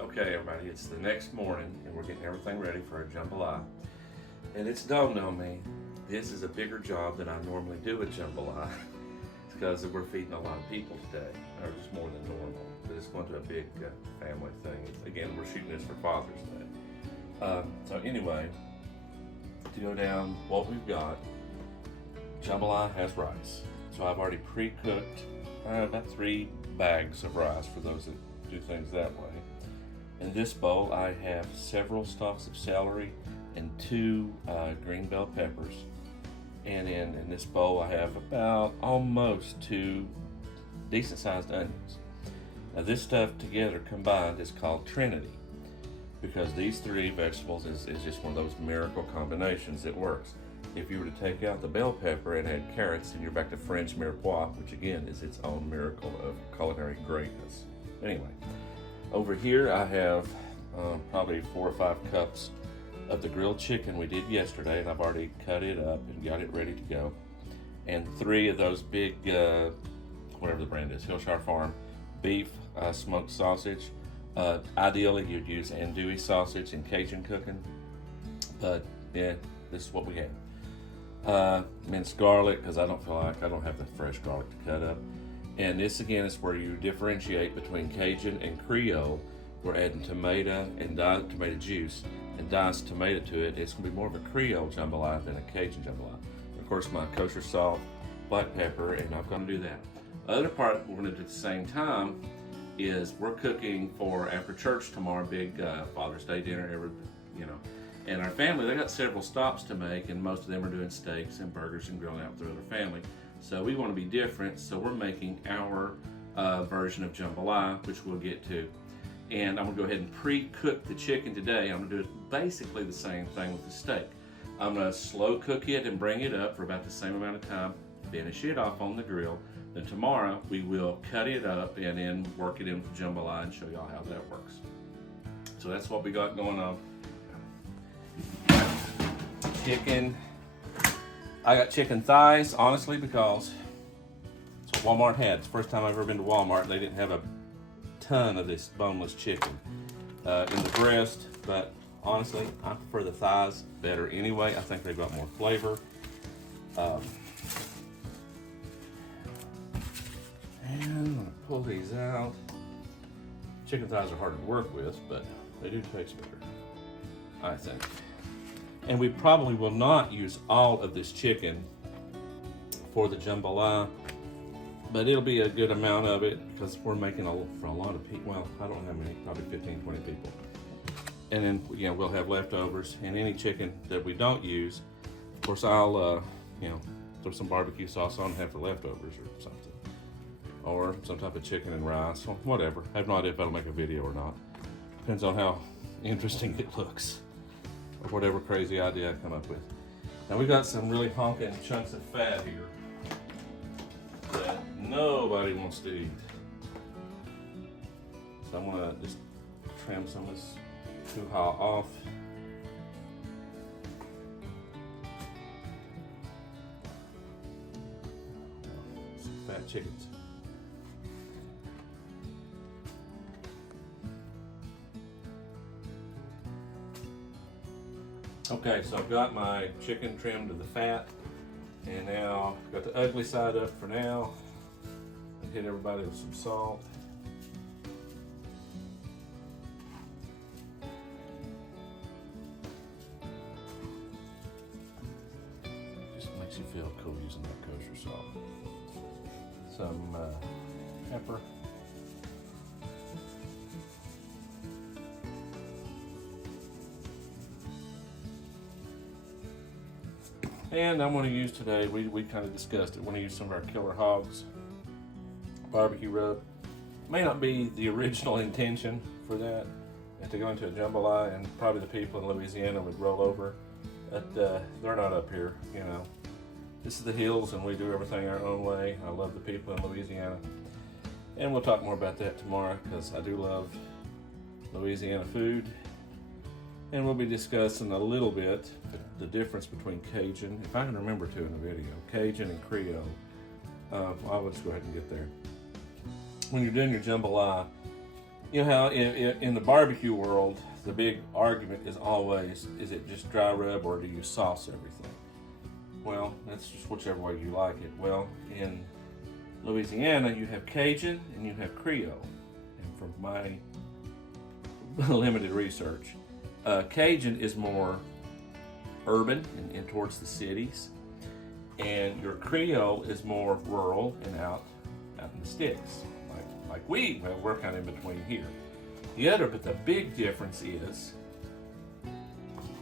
Okay, everybody, it's the next morning and we're getting everything ready for a jambalaya. And it's dawned on me, this is a bigger job than I normally do at jambalaya. It's because we're feeding a lot of people today, or just more than normal. But it's going to a big family thing. Again, we're shooting this for Father's Day. So anyway, to go down what we've got, jambalaya has rice. So I've already pre-cooked about 3 bags of rice for those that do things that way. In this bowl, I have several stalks of celery and 2 green bell peppers. And in this bowl, I have about almost 2 decent-sized onions. Now, this stuff together combined is called Trinity, because these 3 vegetables is just one of those miracle combinations that works. If you were to take out the bell pepper and add carrots, then you're back to French mirepoix, which again is its own miracle of culinary greatness. Anyway. Over here I have probably 4 or 5 cups of the grilled chicken we did yesterday, and I've already cut it up and got it ready to go. And 3 of those big, whatever the brand is, Hillshire Farm beef smoked sausage. Ideally you'd use andouille sausage in Cajun cooking, but yeah, this is what we have. Minced garlic, because I don't have the fresh garlic to cut up. And this again is where you differentiate between Cajun and Creole. We're adding tomato and tomato juice and diced tomato to it. It's gonna be more of a Creole jambalaya than a Cajun jambalaya. Of course, my kosher salt, black pepper, and I'm gonna do that. The other part we're gonna do at the same time is we're cooking for after church tomorrow, big Father's Day dinner, and our family, they got several stops to make, and most of them are doing steaks and burgers and grilling out with their other family. So we want to be different, so we're making our version of jambalaya, which we'll get to. And I'm gonna go ahead and pre-cook the chicken today. I'm gonna do basically the same thing with the steak. I'm gonna slow cook it and bring it up for about the same amount of time, finish it off on the grill. Then tomorrow we will cut it up and then work it in for jambalaya and show y'all how that works. So that's what we got going on. Chicken. I got chicken thighs, honestly, because it's what Walmart had. It's the first time I've ever been to Walmart. They didn't have a ton of this boneless chicken in the breast, but honestly, I prefer the thighs better anyway. I think they've got more flavor. And I'm gonna pull these out. Chicken thighs are hard to work with, but they do taste better, I think. And we probably will not use all of this chicken for the jambalaya, but it'll be a good amount of it because we're making for a lot of people. Well, I don't know how many, probably 15, 20 people. And then we'll have leftovers, and any chicken that we don't use, of course, I'll throw some barbecue sauce on and have for leftovers or something, or some type of chicken and rice or whatever. I have no idea if that'll make a video or not. Depends on how interesting it looks, or whatever crazy idea I come up with. Now we got some really honking chunks of fat here that nobody wants to eat. So I'm gonna just trim some of this hoo-ha off. Some fat chickens. Okay, so I've got my chicken trimmed to the fat, and now I've got the ugly side up for now. I hit everybody with some salt. Just makes you feel cool using that kosher salt. Some pepper. And I'm going to use today, we kind of discussed it, we're going to use some of our Killer Hogs barbecue rub. May not be the original intention for that, and to go into a jambalaya, and probably the people in Louisiana would roll over, but they're not up here, This is the hills, and we do everything our own way. I love the people in Louisiana. And we'll talk more about that tomorrow, because I do love Louisiana food. And we'll be discussing a little bit the difference between Cajun, if I can remember to in the video, Cajun and Creole. I'll just go ahead and get there. When you're doing your jambalaya, You know how in the barbecue world, the big argument is always, is it just dry rub or do you sauce everything? Well, that's just whichever way you like it. Well, in Louisiana, you have Cajun and you have Creole. And from my limited research, Cajun is more urban and towards the cities, and your Creole is more rural and out in the sticks. Well, we're kind of in between here. But the big difference is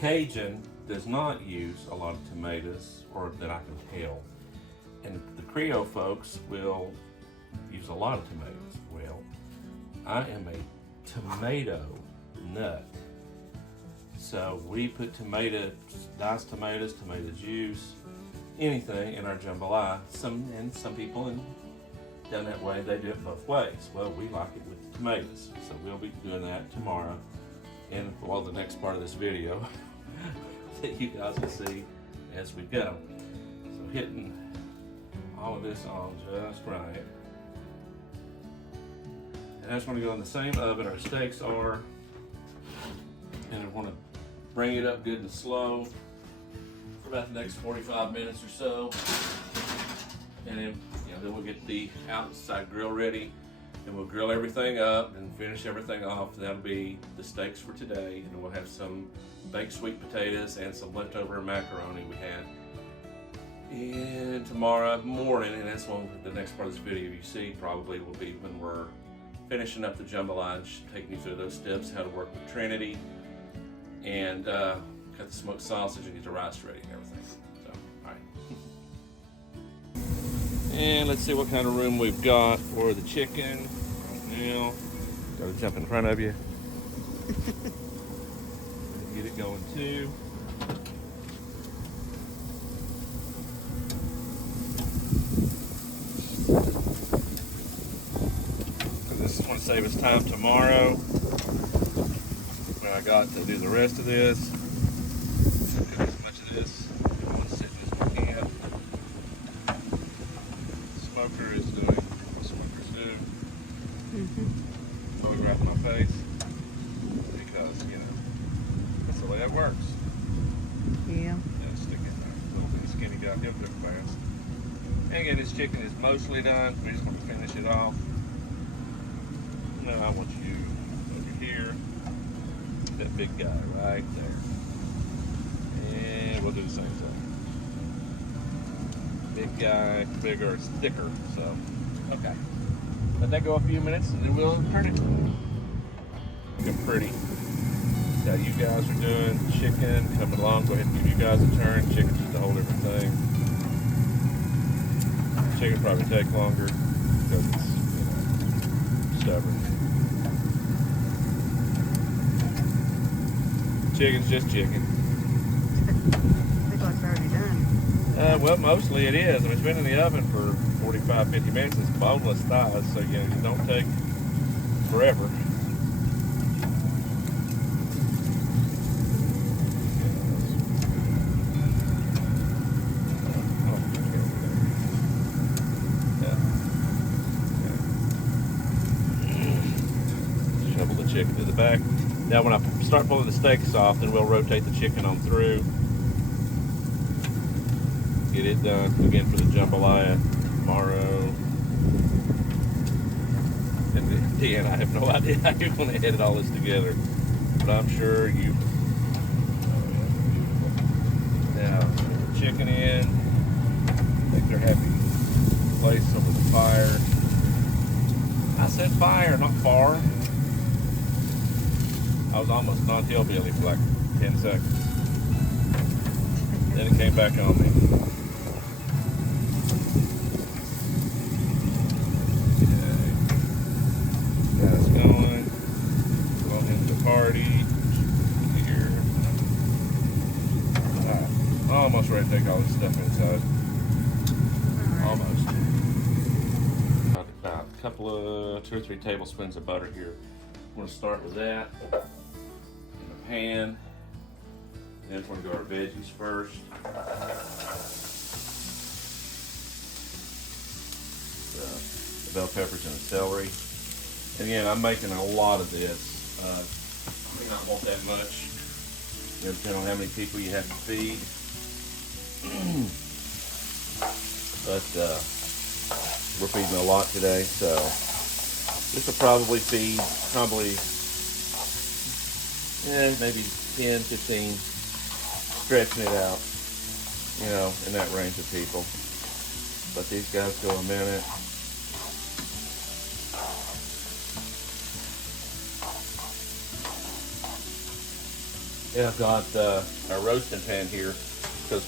Cajun does not use a lot of tomatoes, or that I can tell. And the Creole folks will use a lot of tomatoes. Well, I am a tomato nut. So we put tomatoes, diced tomatoes, tomato juice, anything in our jambalaya. Some people done that way, they do it both ways. Well, we like it with the tomatoes, so we'll be doing that tomorrow. And the next part of this video that you guys will see as we go. So hitting all of this on just right. And that's going to go in the same oven our steaks are. And I want to bring it up good and slow for about the next 45 minutes or so. And then, then we'll get the outside grill ready, and we'll grill everything up and finish everything off. That'll be the steaks for today, and we'll have some baked sweet potatoes and some leftover macaroni we had. And tomorrow morning, and that's when the next part of this video you see probably will be when we're finishing up the jambalaya, taking you through those steps, how to work with Trinity, and cut the smoked sausage and get the rice ready and everything. So, all right. And let's see what kind of room we've got for the chicken right now. Gotta jump in front of you. Get it going too. This is going to save us time tomorrow when I got to do the rest of this. Cook as much of this in one sitting as we can. Smoker is doing what smokers do. Photograph my face because, that's the way that works. Yeah. Stick in there. A little bit of skinny guy, he'll cook fast. And again, this chicken is mostly done. We're just going to finish it off. Now I want you over here, that big guy right there. And we'll do the same thing. Big guy, bigger, it's thicker, so, okay. Let that go a few minutes and then we'll turn it. Look pretty. See how you guys are doing. Chicken coming along. Go ahead and give you guys a turn. Chicken's just a whole different thing. Chicken probably take longer because it's, stubborn. Chicken's just chicken. I think it's already done. Well, mostly it is. I mean, it's been in the oven for 45, 50 minutes. It's boneless thighs, so it don't take forever. Shovel the chicken to the back. Now when I start pulling the steaks off, then we'll rotate the chicken on through. Get it done again for the jambalaya tomorrow. And again, I have no idea how you're going to edit all this together, but I'm sure you. Now, put the chicken in. Make their happy place over the fire. I said fire, not far. I was almost non-hillbilly for like 10 seconds. Then it came back on me. Okay. Got us going. Going into the party. Here. Alright. Almost ready to take all this stuff inside. Almost. About a couple of 2 or 3 tablespoons of butter here. I'm going to start with that. Pan. Then we're going to go our veggies first. The bell peppers and the celery. And again, I'm making a lot of this. I may not want that much. Depending on how many people you have to feed. But we're feeding a lot today, so this will probably feed maybe 10, 15, stretching it out, you know, in that range of people. Let these guys go a minute. Yeah, I've got our roasting pan here because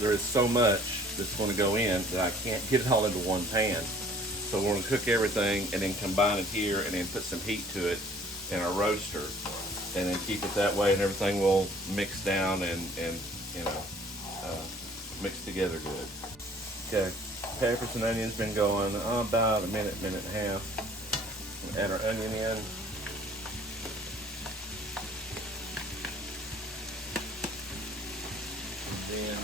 there is so much that's going to go in that I can't get it all into one pan. So we're going to cook everything and then combine it here and then put some heat to it in our roaster and then keep it that way, and everything will mix down and you know, mix together good. Okay, peppers and onions been going about a minute, minute and a half. We'll add our onion in. Then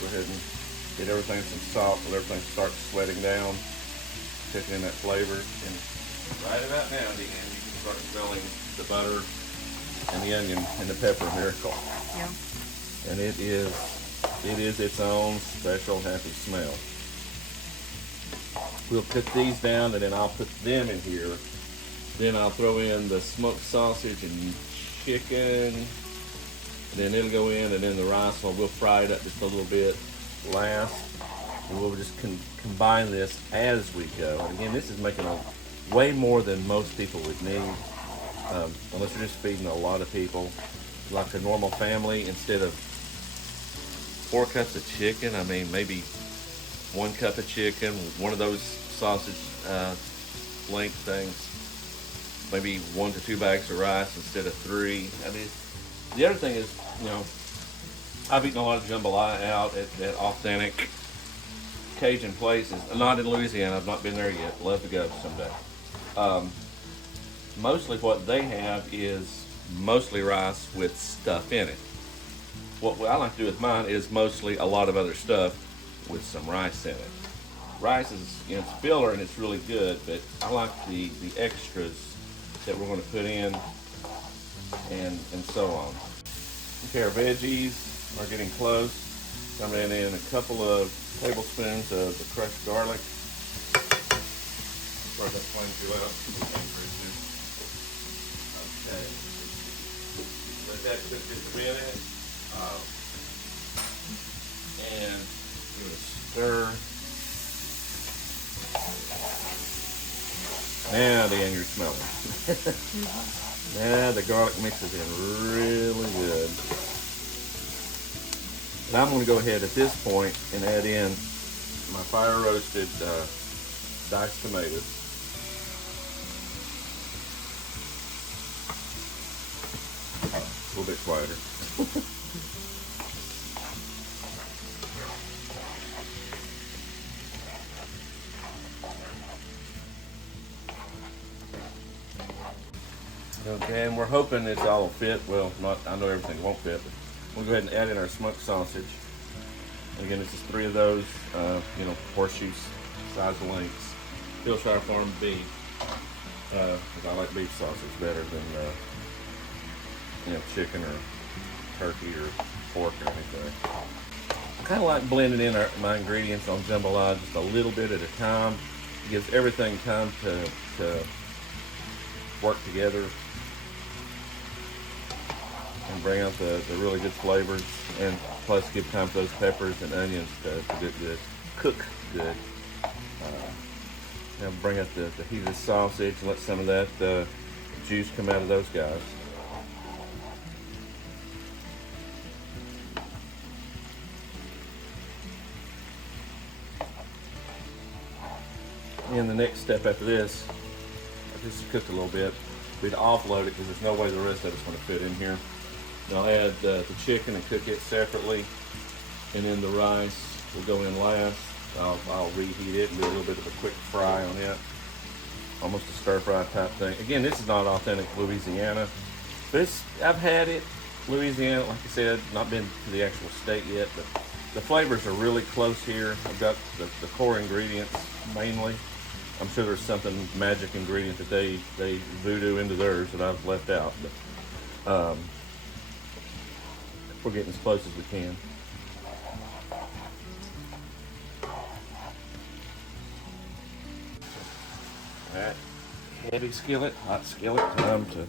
go ahead and get everything some salt till everything starts sweating down, taking in that flavor. And right about now, you can start smelling the butter and the onion and the pepper miracle. Yeah. And it is its own special happy smell. We'll cook these down and then I'll put them in here. Then I'll throw in the smoked sausage and chicken. And then it'll go in, and then the rice, we'll fry it up just a little bit last. And we'll just combine this as we go. And again, this is making way more than most people would need. Unless you're just feeding a lot of people. Like a normal family, instead of 4 cups of chicken, I mean, maybe 1 cup of chicken, one of those sausage length things, maybe 1 to 2 bags of rice instead of 3. I mean, the other thing is, you know, I've eaten a lot of jambalaya out at authentic Cajun places. Not in Louisiana. I've not been there yet. Love to go someday. Mostly what they have is mostly rice with stuff in it. What I like to do with mine is mostly a lot of other stuff with some rice in it. Rice is, you know, it's filler and it's really good, but I like the extras that we're going to put in and so on. Okay, our veggies are getting close. I'm adding in a couple of tablespoons of the crushed garlic. Start that flame too loud. Okay. Let that cook just a minute. And give it a stir. Now the onions smelling. Now the garlic mixes in really good. And I'm going to go ahead at this point and add in my fire roasted diced tomatoes. A little bit quieter. Okay, and we're hoping it's all fit. Well, I know everything won't fit, but we'll go ahead and add in our smoked sausage. And again, this is 3 of those, you know, horseshoe size lengths. Hillshire Farm beef, because I like beef sausage better than, you know, chicken or turkey or pork or anything. I kind of like blending in my ingredients on jambalaya just a little bit at a time. It gives everything time to work together and bring out the really good flavors, and plus give time for those peppers and onions to cook good. Now bring out the heat of the sausage and let some of that juice come out of those guys. And the next step after this, this is cooked a little bit, we'd offload it because there's no way the rest of it's going to fit in here. And I'll add the chicken and cook it separately, and then the rice will go in last. I'll reheat it and do a little bit of a quick fry on it, almost a stir fry type thing. Again, this is not authentic Louisiana, but I've had it. Louisiana, like I said, not been to the actual state yet, but the flavors are really close here. I've got the core ingredients mainly, I'm sure there's something magic ingredient that they voodoo into theirs that I've left out. But we're getting as close as we can. Alright, heavy skillet, hot skillet, time to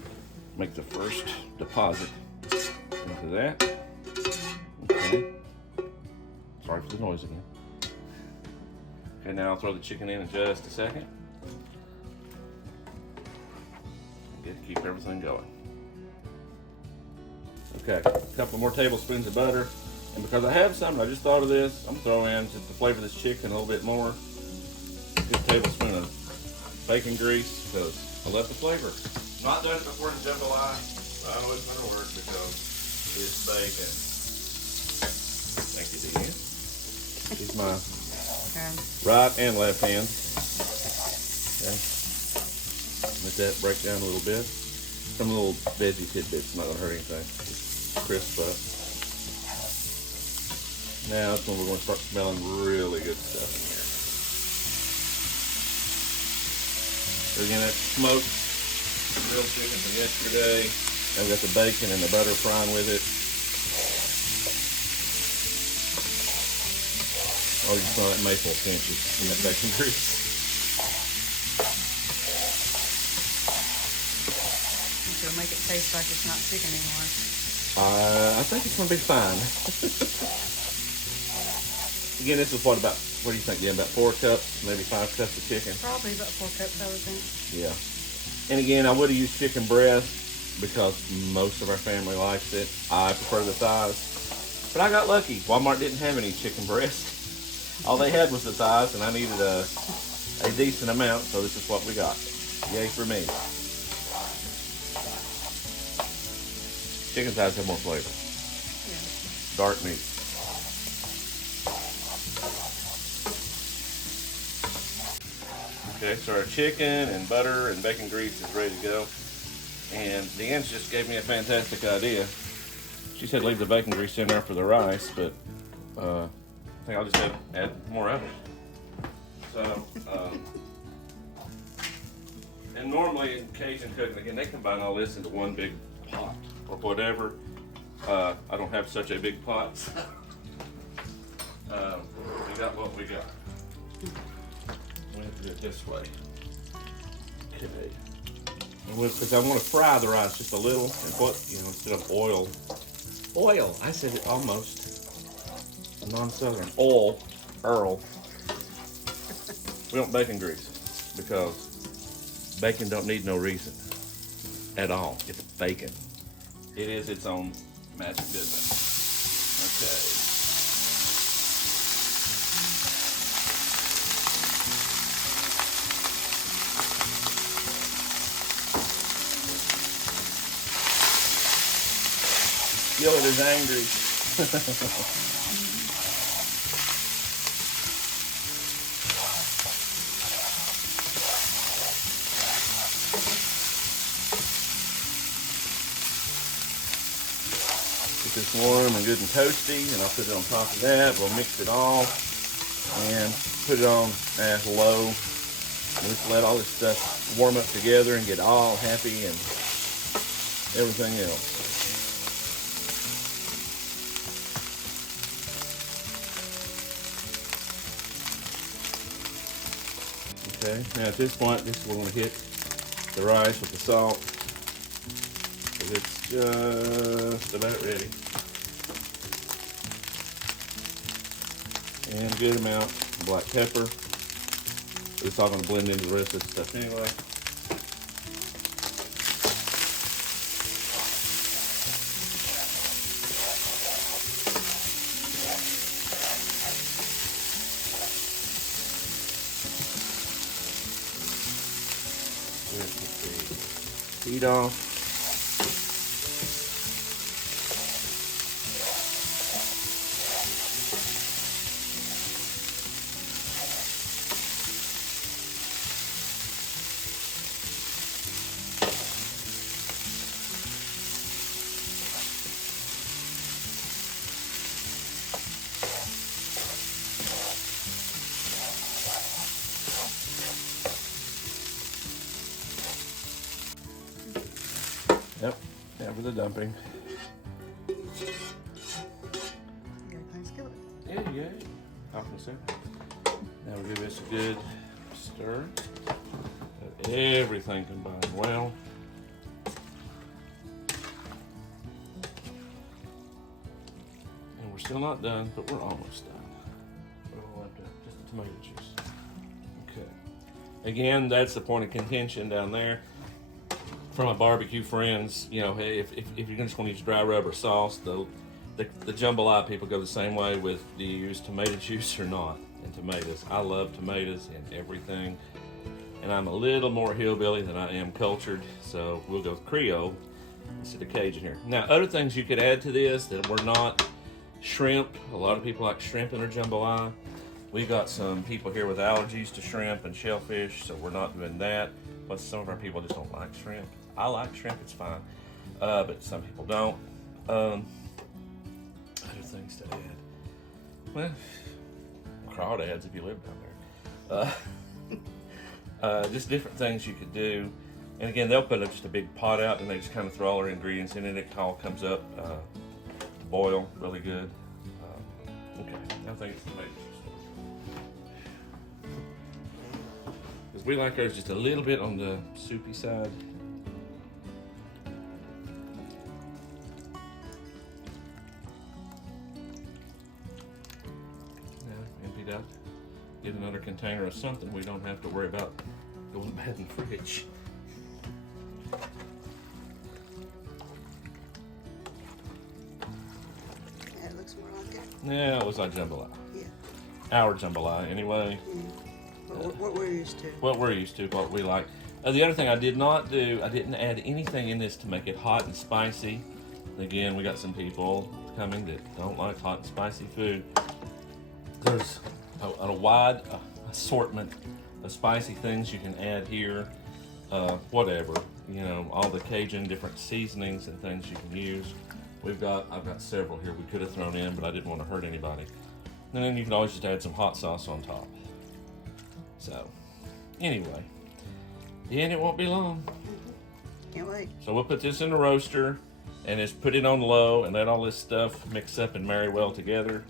make the first deposit into that. Okay. Sorry for the noise again. Okay, now I'll throw the chicken in just a second. Good, keep everything going. Okay, a couple more tablespoons of butter. And because I have some, I just thought of this, I'm throwing in, just to flavor this chicken a little bit more, a good tablespoon of bacon grease, because I love the flavor. Not done it before the jambalaya. I know it's gonna work because it's bacon. Thank you, Deanne. Use my right and left hand. Okay. Let that break down a little bit. Some little veggie tidbits, not gonna hurt anything. Just crisp up. Now that's when we're gonna start smelling really good stuff in here. So again, that smoked grilled chicken from yesterday. I've got the bacon and the butter frying with it. Oh, you smell that maple pinches in that bacon grease. It'll make it taste like it's not chicken anymore. I think it's gonna be fine. Again, this is what do you think, about 4 cups, maybe 5 cups of chicken? Probably about 4 cups, I would think. Yeah. And again, I would have used chicken breast because most of our family likes it. I prefer the thighs. But I got lucky. Walmart didn't have any chicken breast. All they had was the thighs, and I needed a decent amount, so this is what we got. Yay for me. Chicken thighs have more flavor. Yeah. Dark meat. Okay, so our chicken and butter and bacon grease is ready to go. And Deanne's just gave me a fantastic idea. She said leave the bacon grease in there for the rice, but I think I'll just add more of it. So, and normally in Cajun cooking, again, they combine all this into one big pot or whatever. I don't have such a big pot. So, we got what we got. We have to do it this way. Okay. Because I want to fry the rice just a little, and instead of oil. Oil, I said it almost. Non-southern. Oil. Earl. We want bacon grease because bacon don't need no reason at all. It's bacon. It is its own magic business. Okay. Skillet is angry. Get this warm and good and toasty, and I'll put it on top of that. We'll mix it all and put it on low. And just let all this stuff warm up together and get all happy and everything else. Okay, now at this point, this is when we hit the rice with the salt. So it's just about ready. And a good amount of black pepper. It's all going to blend into the rest of the stuff anyway. Heat off. the dumping. You got a clean skillet. Yeah. Off in a second. Now we give this a good stir. Let everything combine well. And we're still not done, but we're almost done. We're left just the tomato juice. Okay. Again, that's the point of contention down there. For my barbecue friends, you know, hey, if you're just going to use dry rub or sauce, the jambalaya people go the same way with, do you use tomato juice or not? And tomatoes. I love tomatoes and everything. And I'm a little more hillbilly than I am cultured, so we'll go with Creole instead of Cajun here. Now, other things you could add to this that were not shrimp. A lot of people like shrimp in their jambalaya. We got some people here with allergies to shrimp and shellfish, so we're not doing that. Plus, some of our people just don't like shrimp. I like shrimp, it's fine. But some people don't. Other things to add. Well, crawdads if you live down there. Just different things you could do. And again, they'll put just a big pot out and they just kind of throw all their ingredients in it. It all comes up to boil really good. Okay, I think it's tomato juice. Because we like ours just a little bit on the soupy side. Emptied out. Get another container of something we don't have to worry about going bad in the fridge. Yeah, it looks more like it. Yeah, it was like jambalaya. Yeah. Our jambalaya, anyway. What we're used to. What we're used to, what we like. The other thing I did not do, I didn't add anything in this to make it hot and spicy. Again, we got some people coming that don't like hot and spicy food. There's a wide assortment of spicy things you can add here. Whatever, you know, all the Cajun different seasonings and things you can use. I've got several here we could have thrown in, but I didn't want to hurt anybody. And then you can always just add some hot sauce on top. So, anyway, and it won't be long. Can't wait. So we'll put this in the roaster and just put it on low and let all this stuff mix up and marry well together.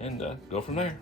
And go from there.